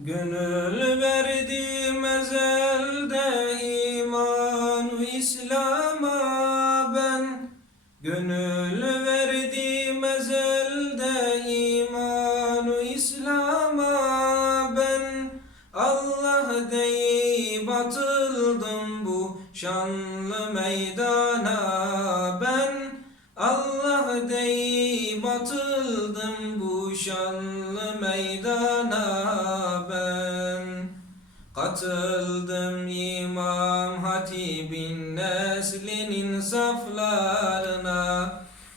Gönül verdim ezelde iman-ı İslam'a ben. Gönül verdim ezelde iman-ı İslam'a ben. Allah deyip atıldım bu şanlı meydana ben. Allah deyip atıldım bu şanlı meydana ben. Katıldım İmam Hatib'in neslinin saflarına.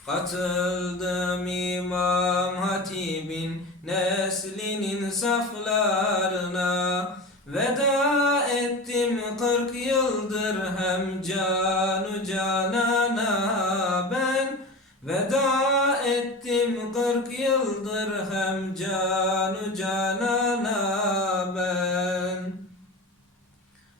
Katıldım İmam Hatib'in neslinin saflarına. Veda ettim 40 yıldır hem canu canana ben. Veda ettim 40 yıldır hem canu canana ben.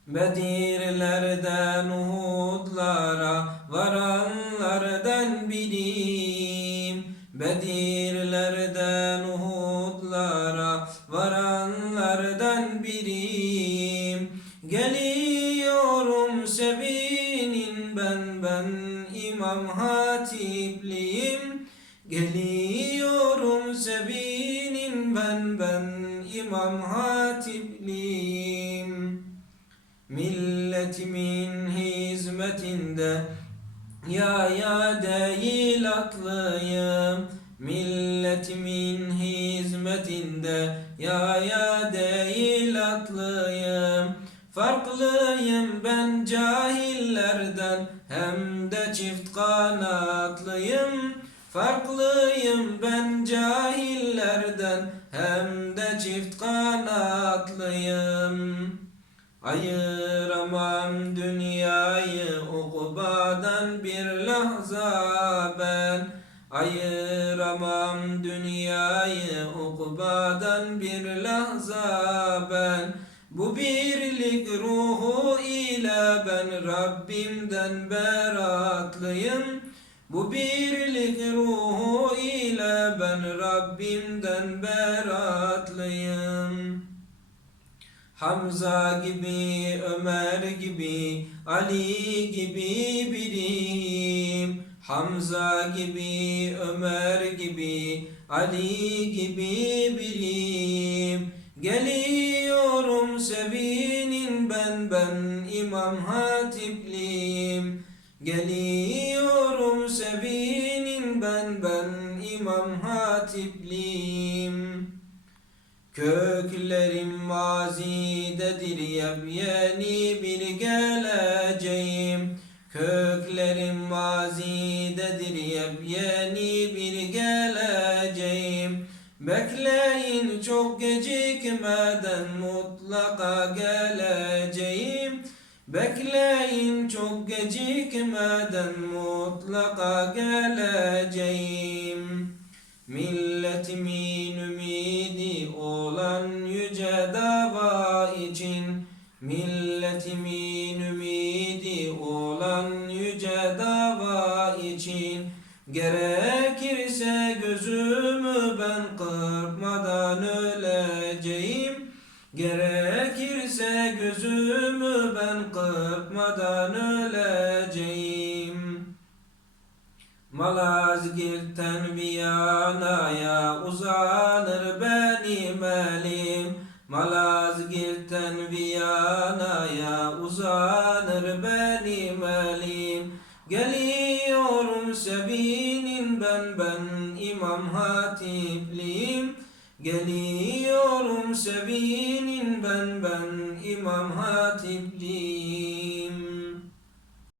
Bedirlerden Uhudlara varanlardan biriyim. Bedirlerden Uhudlara varanlardan biriyim. Geliyorum sevinin ben İmam Hatipliyim. Geliyorum sevinin ben İmam Hatipliyim. Milletimin hizmetinde ya değil atlıyım. Milletimin hizmetinde ya değil atlıyım. Farklıyım ben cahillerden hem de çift kanatlıyım. Farklıyım ben cahillerden hem de çift kanatlıyım. Ayıramam dünyayı ukbadan bir lahza ben. Ayıramam dünyayı ukbadan bir lahza ben. Bu birlik ruhu ile ben Rabbimden beratlıyım. Bu birlik ruhu ile ben Rabbimden beratlıyım. Hamza gibi, Ömer gibi, Ali gibi biriyim. Hamza gibi, Ömer gibi, Ali gibi biriyim. Geliyorum sevinin ben İmam Hatipliyim. Geliyorum sevinin ben İmam Hatipliyim. Köklerim mazidedir yepyeni bir geleceğim. Köklerim mazidedir yepyeni bir geleceğim. Bekleyin çok gecikmeden mutlaka geleceğim. Bekleyin çok gecikmeden mutlaka geleceğim. Milletimin ümidi olan yüce dava için. Milletimin ümidi olan yüce dava için. Gerekirse gözümü ben kırpmadan öleceğim. Gerekirse gözümü ben kırpmadan öleceğim. Malazgirt'ten Viyana'ya uzanır benim elim. Malazgirt'ten Viyana'ya uzanır benim elim. Geliyorum sevinin ben İmam Hatipliyim. Geliyorum sevinin ben İmam Hatipliyim.